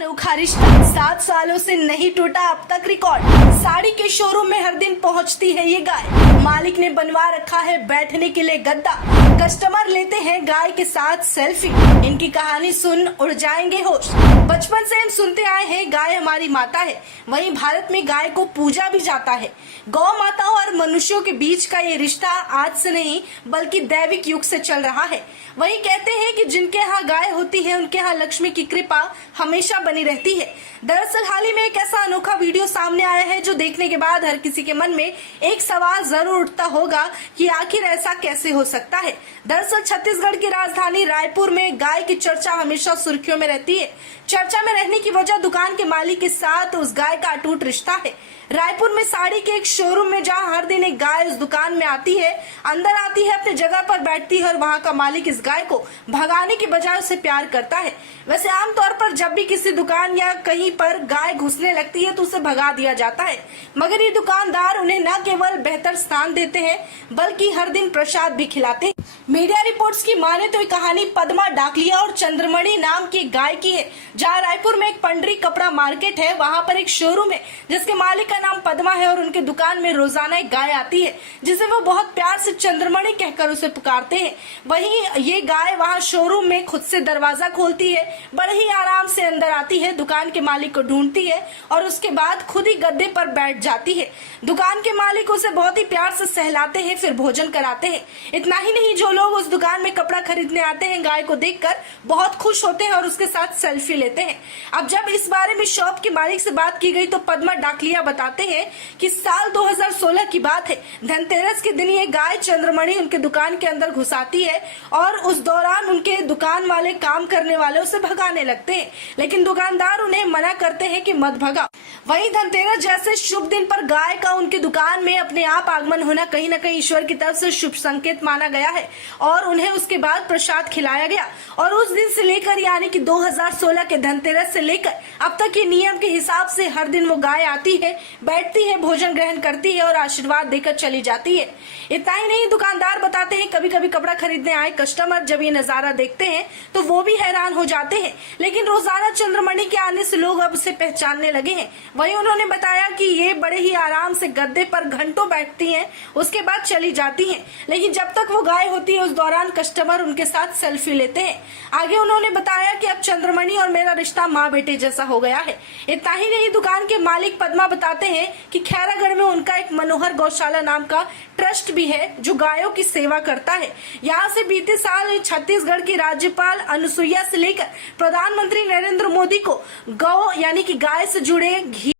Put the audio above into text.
अनोखा रिश्ता 7 सालों से नहीं टूटा अब तक रिकॉर्ड। साड़ी के शोरूम में हर दिन पहुंचती है ये गाय। मालिक ने बनवा रखा है बैठने के लिए गद्दा। कस्टमर लेते हैं गाय के साथ सेल्फी। इनकी कहानी सुन उड़ जाएंगे होश। बचपन से हम सुनते आए हैं गाय हमारी माता है। वहीं भारत में गाय को पूजा भी जाता है। गौ माताओं और मनुष्यों के बीच का ये रिश्ता आज से नहीं बल्कि दैविक युग से चल रहा है। वहीं कहते हैं कि जिनके यहाँ गाय होती है उनके यहाँ लक्ष्मी की कृपा हमेशा बनी रहती है। दरअसल हाल ही में एक ऐसा अनोखा वीडियो सामने आया है जो देखने के बाद हर किसी के मन में एक सवाल जरूर उठता होगा कि आखिर ऐसा कैसे हो सकता है। दरअसल छत्तीसगढ़ की राजधानी रायपुर में गाय की चर्चा हमेशा सुर्खियों में रहती है। चर्चा में रहने की वजह दुकान के मालिक के साथ उस गाय का अटूट रिश्ता है। रायपुर में साड़ी के एक शोरूम में जहां हर दिन एक गाय उस दुकान में आती है, अंदर आती है, अपनी जगह पर बैठती है और वहां का मालिक इस गाय को भगाने के बजाय उसे प्यार करता है। वैसे आमतौर पर जब भी किसी दुकान या कहीं पर गाय घुसने लगती है तो उसे भगा दिया जाता है, मगर ये दुकानदार उन्हें न केवल बेहतर स्थान देते हैं बल्कि हर दिन प्रसाद भी खिलाते हैं। मीडिया रिपोर्ट्स की माने तो ये कहानी पद्मा डाकलिया और चंद्रमणि नाम की एक गाय की है। जहाँ रायपुर में एक पंडरी कपड़ा मार्केट है, वहाँ पर एक शोरूम है जिसके मालिक का नाम पद्मा है और उनके दुकान में रोजाना एक गाय आती है जिसे वो बहुत प्यार से चंद्रमणि कहकर उसे पुकारते हैं। वहीं ये गाय वहाँ शोरूम में खुद से दरवाजा खोलती है, बड़े ही आराम से अंदर आती है, दुकान के मालिक को ढूंढती है और उसके बाद खुद ही गद्दे पर बैठ जाती है। दुकान के मालिक उसे बहुत ही प्यार से सहलाते हैं, फिर भोजन कराते हैं। इतना ही नहीं, जो लोग उस दुकान में कपड़ा खरीदने आते हैं गाय को देखकर बहुत खुश होते हैं और उसके साथ सेल्फी लेते हैं। अब जब इस बारे में शॉप के मालिक से बात की गई तो पद्मा डाकलिया बताते हैं कि साल 2016 की बात है। धनतेरस के दिन ये गाय चंद्रमणि उनके दुकान के अंदर घुस आती है और उस दौरान उनके दुकान वाले काम करने वाले उसे भगाने लगते हैं, लेकिन दुकानदार उन्हें मना करते हैं कि मत भगा। वहीं धनतेरस जैसे शुभ दिन पर गाय का उनकी दुकान में अपने आप आगमन होना कहीं न कहीं ईश्वर की तरफ से शुभ संकेत माना गया है और उन्हें उसके बाद प्रसाद खिलाया गया। और उस दिन से लेकर यानी कि 2016 के धनतेरस से लेकर अब तक ये नियम के हिसाब से हर दिन वो गाय आती है, बैठती है, भोजन ग्रहण करती है और आशीर्वाद देकर चली जाती है। इतना ही नहीं, दुकानदार बताते हैं कभी कभी कपड़ा खरीदने आए कस्टमर जब ये नजारा देखते हैं तो वो भी हैरान हो जाते हैं, लेकिन रोजाना चंद्रमणि के आने से लोग अब उसे पहचानने लगे हैं। वहीं उन्होंने बताया कि ये बड़े ही आराम से गद्दे पर घंटों बैठती हैं, उसके बाद चली जाती हैं, लेकिन जब तक वो गाय होती है उस दौरान कस्टमर उनके साथ सेल्फी लेते हैं। आगे उन्होंने बताया कि अब चंद्रमणि और मेरा रिश्ता माँ बेटे जैसा हो गया है। इतना ही नहीं, दुकान के मालिक पद्मा बताते हैं कि खैरागढ़ में उनका एक मनोहर गौशाला नाम का ट्रस्ट भी है जो गायों की सेवा करता है। यहाँ से बीते साल छत्तीसगढ़ की राज्यपाल अनुसुईया से लेकर प्रधानमंत्री नरेंद्र मोदी को गौ यानी कि गाय से जुड़े घी